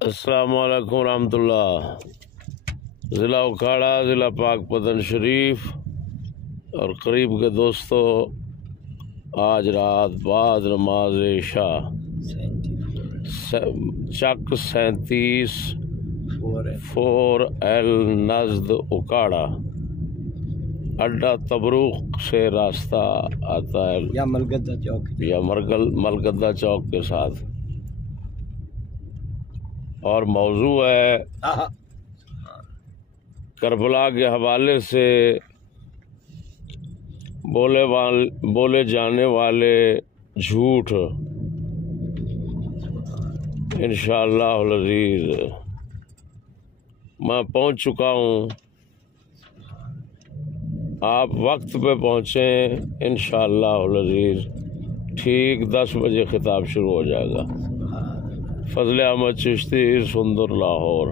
السلام علیکم ورحمۃ اللہ۔ ضلع اکھاڑا، ضلع پاک پتن شریف اور قریب کے دوستوں، آج رات بعد نماز عشاء چک 37 4L نزد اکھاڑا اڈا تبروک سے راستہ آتا ہے یا ملگدہ چوک کے ساتھ، اور موضوع ہے کربلا کے حوالے سے بولے جانے والے جھوٹ۔ انشاءاللہ العزیز میں پہنچ چکا ہوں، آپ وقت پہ پہنچیں انشاءاللہ العزیز۔ ٹھیک 10 بجے خطاب شروع ہو جائے گا۔ فضل احمد چشتی، سندر، لاہور۔